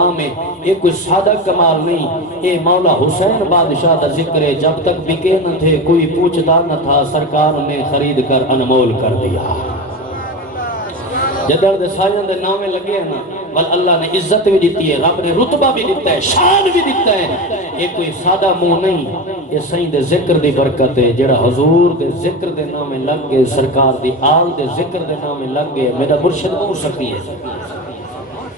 مقام ہے، یہ کوئی سادہ کمال نہیں، یہ مولا حسین بادشاہ دا ذکر ہے۔ جب تک بکے نہ تھے کوئی پوچھتا نہ تھا، سرکار نے خرید کر انمول کر دیا۔ جدر دے سائن دے نامے لگے ہیں نا، بل اللہ نے عزت بھی دیتی ہے، رب نے رتبہ بھی دیتا ہے، شان بھی دیتا ہے۔ یہ کوئی سادہ منہ نہیں، یہ سائن دے ذکر دی برکت ہے۔ جڑا حضور دے ذکر دے نامے لگ گئے، سرکار دی آل دے ذکر دے نامے لگ گئے، میرا مرشد ہو سکی ہے،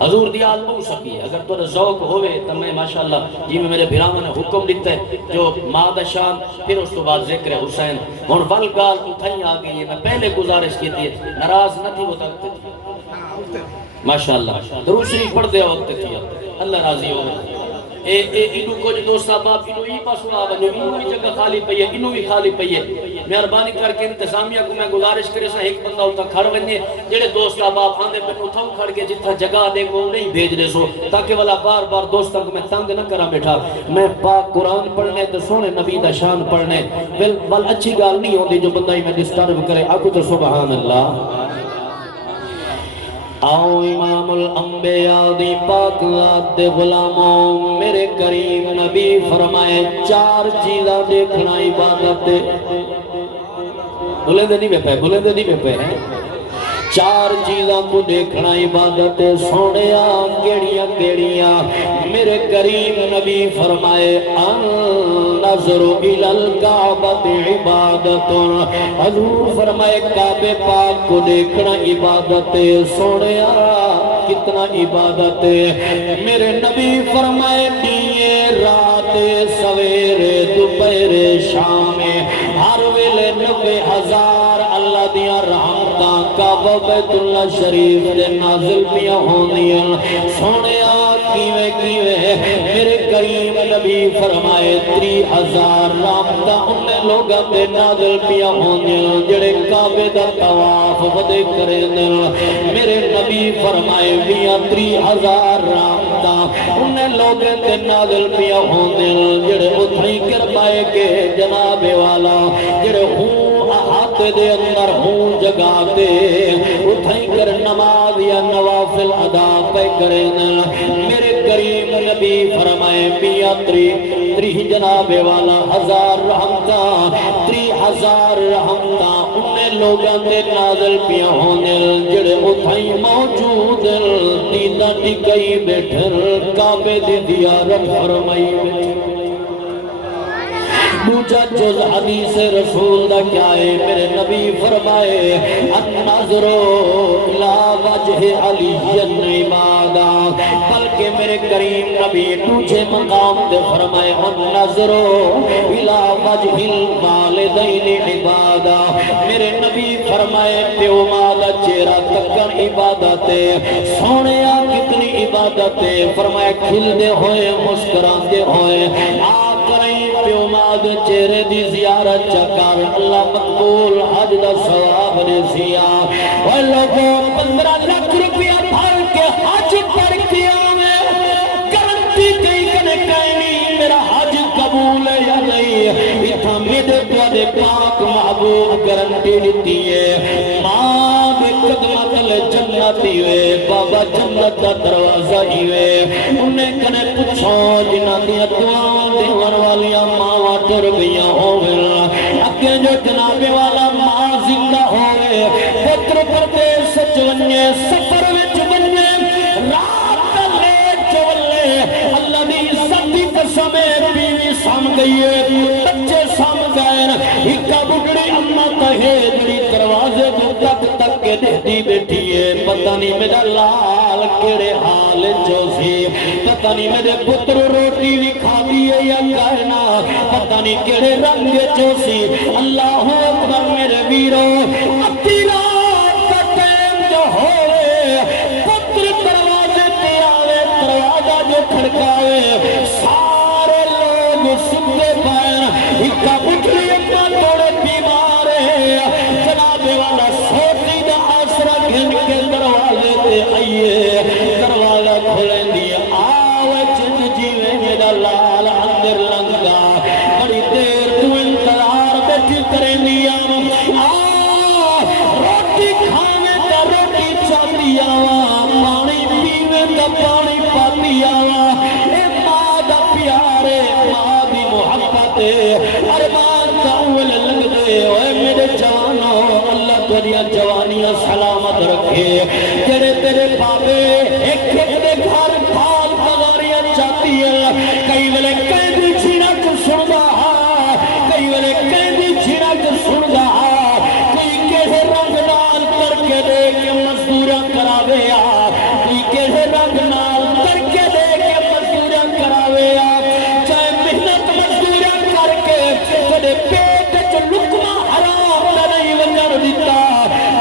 حضور دی آل ہو سکی ہے۔ اگر تو ذوق ہوئے تو میں ماشاءاللہ جی میں میرے بھراواں نے حکم دیتا ہے جو مادہ شان، پھر اس تو بعد ذکر حسین ہن والگال اتھائی آ گئی ہے۔ میں پہلے گزارش کی تھی، ناراض نہ تھی وہ تک ماشاءاللہ درود شریف پڑھ دے وقت کی اللہ راضی ہو۔ انہوں کو جو دوست احباب انہوں ہی پاسو آ بنو، انہوں بھی جگہ خالی پئی ہے، انہوں بھی خالی پئی ہے۔ مہربانی کر کے انتظامیہ کو میں گزارش کرے سا ایک بندہ ہوتا کھڑ بننے، جڑے دوست احباب آندے پہ اتھاؤ کھڑ کے جتھا جگہ دے کو نہیں بھیج دے سو، تاکہ والا بار بار دوستوں کو میں تنگ نہ کرا بیٹھا۔ میں پاک قرآن پڑھنے تو سونے نبی دا شان پڑھنے بل اچھی گال نہیں ہوتی جو بندہ ہی میں ڈسٹرب کرے۔ آکو تو سبحان اللہ۔ آؤ امام الانبیاء دی پاک ذات دے غلاموں، میرے کریم نبی فرمائے چار چیزاں دیکھنا عبادت ہے۔ بولے دے نہیں پہ بولے دے نہیں پہ ہیں، چار چیزاں کو دیکھنا عبادت ہے۔ سونیا کیڑیاں کیڑیاں؟ میرے کریم نبی فرمائے النظر الی الکعبۃ عبادت، حضور فرمائے کعبہ پاک کو دیکھنا عبادت ہے۔ سونیا کتنا عبادت ہے؟ میرے نبی فرمائے دیئے رات سویرے دوپہر شام ہر ویلے 90,000 اللہ دیا رحمتاں کعبہ بیت اللہ شریف دے نازل پیا ہوندیاں۔ سونیا کیویں کیویں؟ میرے کریم نبی فرمائے 30,000 رحمتاں انہیں لوگاں دے نازل پیا ہوندیاں جڑے کعبے دا طواف ودے کرے دے۔ میرے نبی فرمائے 30,000 رحمتاں انہیں لوگاں دے نازل پیا ہوندیاں جڑے اتھائی کربائے کے جناب والا جڑے ہوں ہاتھ دے اندر ہوں جگہ دے اتھائی کر نماز یا نوافل ادا پہ کریں۔ میرے کریم نبی فرمائے 30 جناب والا 1000 رحمتاں 30,000 رحمتاں انہیں لوگاں دے نازل پیا ہونے جڑے اتھائی موجود دیدہ ٹکئی بیٹھر کعبے دی زیارت فرمائی بیٹھر۔ دوجا جز حدیث رسول دا کیا ہے؟ میرے نبی فرمائے النظر الی وجہ علی عبادہ، بلکہ میرے کریم نبی دوجے مقام دے فرمائے النظر الی وجہ الوالدین عبادہ، میرے نبی فرمائے پیو ماں دا چہرہ تکن عبادت ہے۔ سونیا کتنی عبادت ہے؟ فرمائے کھلدے ہوئے مسکراندے ہوئے پیو ماں دے چہرے دی زیارت چکر اللہ مقبول حج دا ثواب نے سیا۔ وہ لوگوں 15 لاکھ روپیہ بھر کے حج پر کیا میں گارنٹی کئی کنے کہیں میرا حج قبول ہے یا نہیں، اتھا میرے دوادے پاک محبوب گارنٹی دیتی ہے۔ ماں دے قدمہ تلے جنتی ہوئے بابا جنت دا دروازہ ہوئے، انہیں کنے پچھو جنہ دیا دعا دیوان والیاں ماں ٹر گیا ہوئے، اگے جو جناب والا ماں زندہ ہوئے، پتر پردیس چونے سفر وچ بنے رات لے چولے اللہ دی سبھی قسمے بیوی سام گئی ہے بچے سام گئے، ہکا بگڑی اممہ کہے جڑی دروازے کو تک تک کے دیتی بیٹھی ہے۔ پتہ نہیں میرا لال کیڑے حال جو سی، پتہ نہیں میرے پتر روٹی بھی کھا دیئے یا کہنا، پتہ نہیں کیڑے رنگ جو سی۔ اللہ اکبر میرے ویرو، اتی رات کا ٹیم جو ہوئے پتر دروازے تے آوے، دروازہ جو کھڑکاوے سارے لوگ سکتے پائر، ہکا بکری اپنا توڑے بیمار ہے، جناب والا سوٹی دا آسرہ گھن کے دروازے تے آئیے، دروازہ کھولیں دی آوے چند جیوے میرا لال اندر لنگا، بڑی دیر تو انتظار بیٹھی کریں دیا، روٹی کھانے تا روٹی چاہتی آوہ، پانی پیوے تا پانی پاتی تیریاں جوانیاں سلامت رکھے جڑے تیرے بابے ایک ایک دے گھر پھال پگاریاں چاہتی ہے کئی ویلے کہندی چھڑک سندا کئی ویلے کہندی چھڑک سندا کوئی کسے رنگ نال کر کے دے کے مزدوراں کراوے کوئی کسے رنگ نال کر کے دے کے مزدوراں کراوے چاہے محنت مزدوراں کر کے کدے پیٹ وچ لقمہ حرام دا نہیں ونجن دتا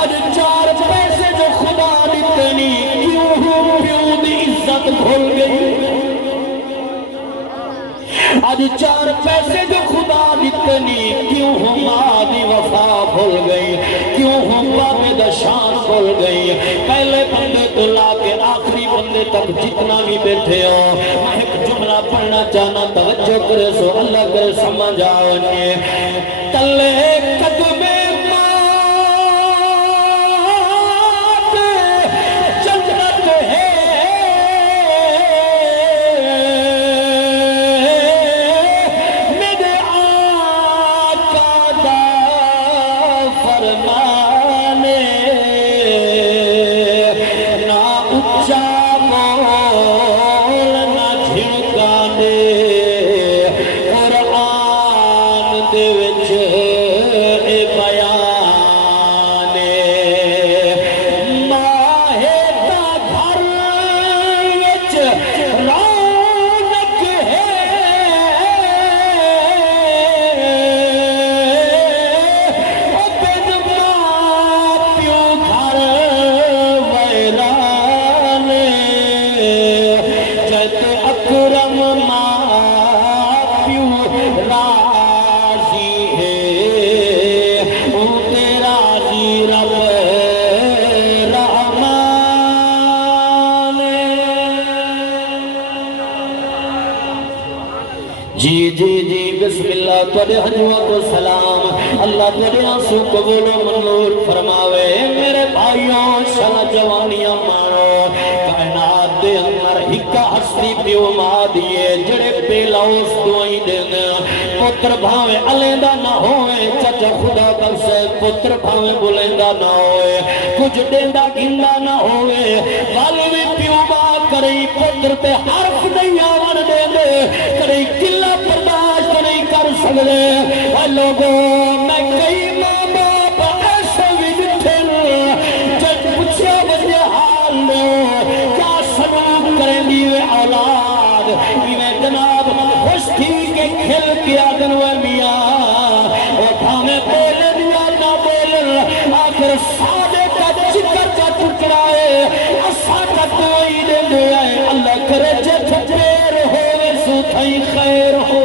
اج چار پیسے جو خدا دیتے نہیں کیوں پیو دی عزت بھول گئی آج چار پیسے جو خدا دیتے نہیں کیوں ہم ماں دی وفا بھول گئی کیوں ہم بابے دا شان بھول گئی پہلے بندے تو لا کے آخری بندے تک جتنا بھی بیٹھے ہو میں ایک جملہ پڑھنا چاہنا توجہ کرے سو اللہ کرے سمجھ آؤں تلے قدمے تھوڑے حجوہ کو سلام اللہ تھوڑے آنسو قبول و منظور فرماوے میرے بھائیوں شلا جوانیاں مانو کائنات دے اندر ہکا ہستی پیو ماں دیئے جڑے پیلاؤس دعائی دینا پتر بھاوے علیندہ نہ ہوئے چچا خدا بخشے پتر بھاوے بلندہ نہ ہوئے کچھ دیندہ گندہ نہ ہوئے والوی پیو ماں کرئی پتر پہ حرف نہیں آوان دے دے کرئی کلہ پرداشت نہیں کر سکتے اے لوگوں میں کئی ماں باپ ایسے بھی جتھل جب پچھا بجے حال لو کیا سلوک کریں دیوے اولاد میں جناب خوش تھی کہ کھل کیا دنوے میاں اور ہمیں بولے دیا نہ بولے آخر سادے کا چکر کا ٹکڑائے اسا کا کوئی دے دے اللہ کرے جت پیر ہوئے سو تھئی خیر ہو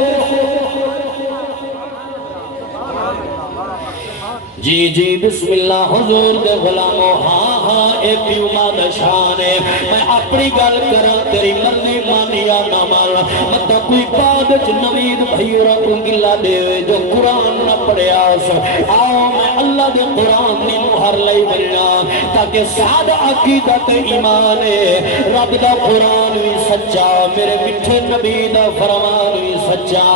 جی جی بسم اللہ حضور دے غلامو ہاں ہاں اے پیو ماں شان ہے میں اپنی گل کرا تیری مرضی مانیا نہ مالا مطا کوئی بعد نوید بھائیورا کو گلہ دے جو قرآن نہ پڑھیا سو آؤ میں اللہ دے قرآن نی مہر لئی بلنا تاکہ سادہ عقیدت ایمان ہے رب دا قرآن بھی سچا میرے مٹھے نبی دا فرمان بھی سچا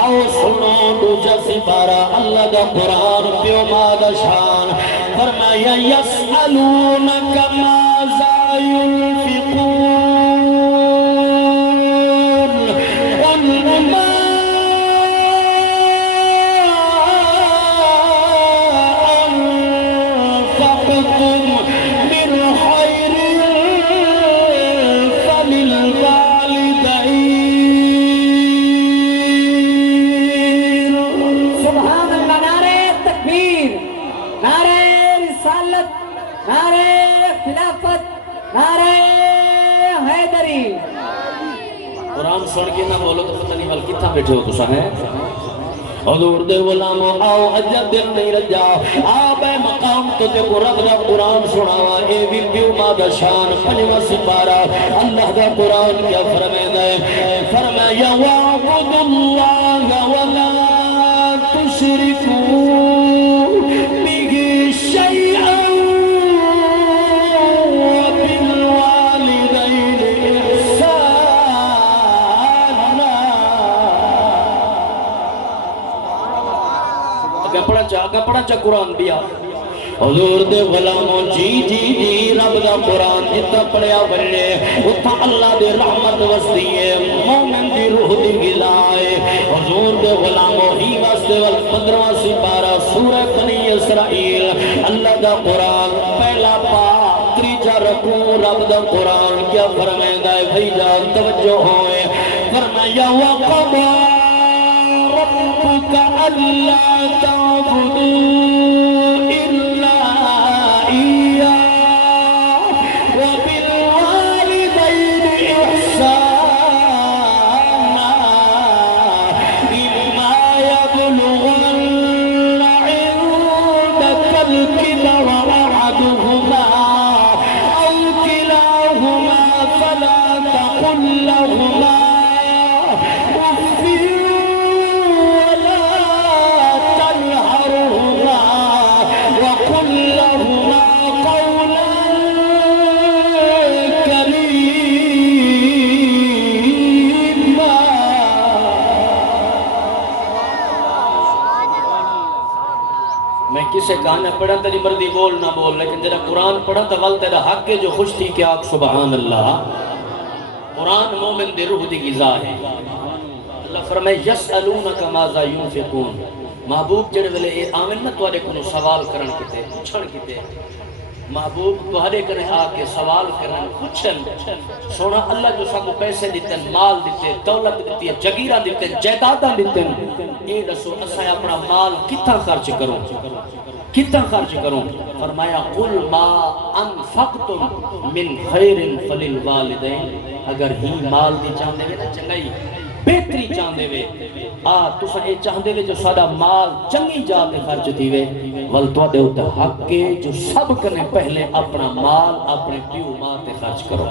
آؤ سنو دوجہ سپارہ اللہ دا قرآن پیو ماں شان فرمایا یسألونک ماذا ينفقون قل ما أنفقتم من خير فللوالدين سبحان اللہ نعرہ تکبیر نعرہ رسالت نعرہ خلافت نعرہ حیدری قرآن سن کے نہ بولو تو پتہ نہیں بل کتھا بیٹھے ہو تسا ہے حضور دے غلامو آؤ عجب دل نہیں رجا آؤ بے مقام تو تے قرآن دا قرآن سناوا اے بھی پیو ماں دا شان پنجواں سپارہ اللہ دا قرآن کیا فرمایا وَاعْبُدُ اللَّهَ وَلَا تُشْرِكُوا بِهِ شَيْئًا وَبِالْوَالِدَيْنِ إِحْسَانًا اگر پڑھا چاہ قرآن بیا حضور دے غلاموں جی جی جی رب دا قرآن جتا پڑھیا بنے اتھا اللہ دے رحمت وستی ہے مومن دی روح دی غذا ہے حضور دے غلاموں ہی واسطے وال15واں سپارہ سورہ بنی اسرائیل اللہ دا قرآن پہلا پا تریجا رکوع رب دا قرآن کیا فرمائندہ ہے بھائی جان توجہ ہوئے فرمایا وَقَضَى رَبُّكَ أَلَّا تَعْبُدُوا کسے کہانا پڑھا تیری مردی بول نہ بول لیکن جنہا قرآن پڑھا تا غلط ہے حق کے جو خوش تھی کہ آگ سبحان اللہ قرآن مومن دے روح دی غذا ہے اللہ فرمائے یسألونک ماذا ينفقون محبوب جڑے ویلے اے آمن نہ توارے کنو سوال کرن کتے پوچھن کتے محبوب توارے کرے آکے سوال کرن پوچھن سونا اللہ جو ساکو پیسے دیتن مال دیتے دولت دیتی ہے جگیرہ دیتن جائدادہ دیتن اے رسول اسا اپنا مال کتنا خرچ کروں کتنا خرچ کروں فرمایا قل ما انفقتم من خیر فللوالدین اگر ہی مال دی چاندے وے نا چنگئی بہتری چاندے وے تسا اے چاندے وے جو ساڑا مال چنگی جاتے خرچ دی وے والتوا دے ہوتا حق کے جو سب کرنے پہلے اپنا مال اپنے پیو ماں تے خرچ کرو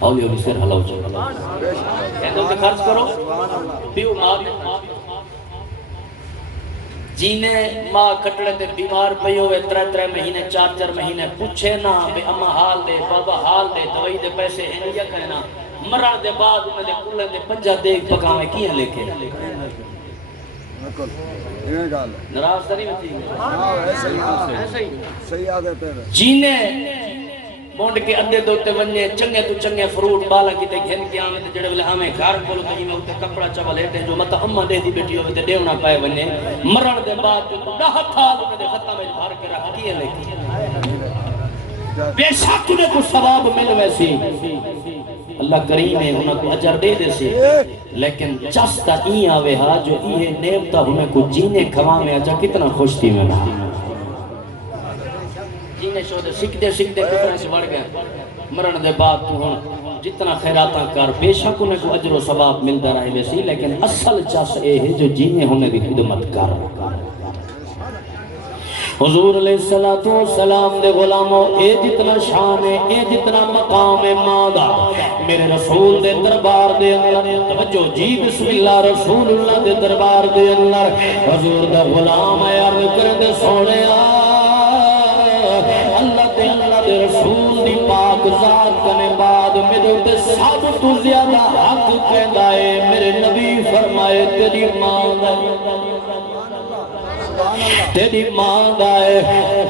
اولی اولی سر حلاو چاہتا کہتے ہوتے خرچ کرو پیو ماں جینے ماں کٹڑے تے بیمار پئی ہوئے 3 مہینے 4 مہینے پوچھے نا بے اما حال دے بابا حال دے دوائی دے پیسے انجا کہنا مران دے بعد میں دے کلے دے 5 دیکھ پکاویں کیا لے کے نراز داری میں تھی صحیح آگے پہ جینے مونڈ کے ادھے دوتے ونجے چنگے تو چنگے فروٹ بالا کی تے گھن کے آمیں تے جڑے ویلے ہمیں گھر کولو کہیں میں ہوتے کپڑا چاوا لیتے جو مطا اممہ دے دی بیٹی ہوئے تے دیونا پائے ونجے مرن دے بعد جو تو ڈاہ تھا انہیں دے ختم میں بھار کے رکھ کیے لے کی بے شک انہیں کو ثواب مل ویسی اللہ کریم ہے انہیں کو اجر دے دے سی لیکن جستا این آوے ہا جو یہ نیمتا انہیں کو جینے کھوا میں اجا کتنا خوش تھی میں جینے شہدے سکھتے کتنے سے بڑھ گئے مرن دے بعد تو ہوں جتنا خیراتاں کر بے شک انہیں کو اجر و ثواب ملتا رہے ویسی لیکن اصل جس اے ہے جو جینے ہونے دی خدمت کر حضور علیہ السلام دے غلاموں اے جتنا شان ہے اے جتنا مقام ہے مادہ میرے رسول دے دربار دے اندر توجہ جی بسم اللہ رسول اللہ دے دربار دے اندر حضور دے غلام ہے عرض کر دے سونے اللہ دے رسول دی پاک ذات کنے بعد میرے تے سب تو زیادہ حق کہندا ہے میرے نبی فرمائے تیری ماں تیری ماں دائے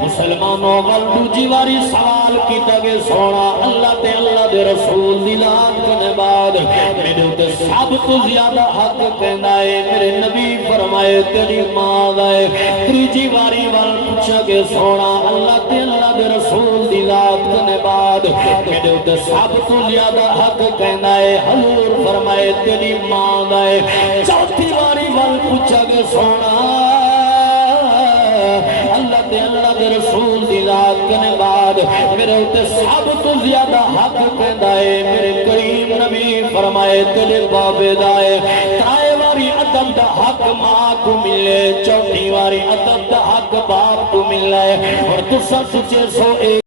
مسلمانوں والدو جیواری سوال کی تگے سونا اللہ دے رسول دلان کنے بعد میرے تے سب تو زیادہ حق کہنائے میرے نبی فرمائے تیری ماں دائے تری جیواری والدو چگے سونا اللہ دے رسول دلان کنے بعد میرے تے سب تو زیادہ حق کہنائے حضور فرمائے تیری ماں دائے چوتھی واری والدو چگے سونا اللہ دے رسول دی ذات کنے بعد میرے ہوتے سب تو زیادہ حق کہندائے میرے کریم نبی فرمائے تیرے بابے دائے ترائے واری عدم دا حق ماں کو ملے چوٹھی واری عدم دا حق باپ کو ملے اور تو سب سچے سو ایک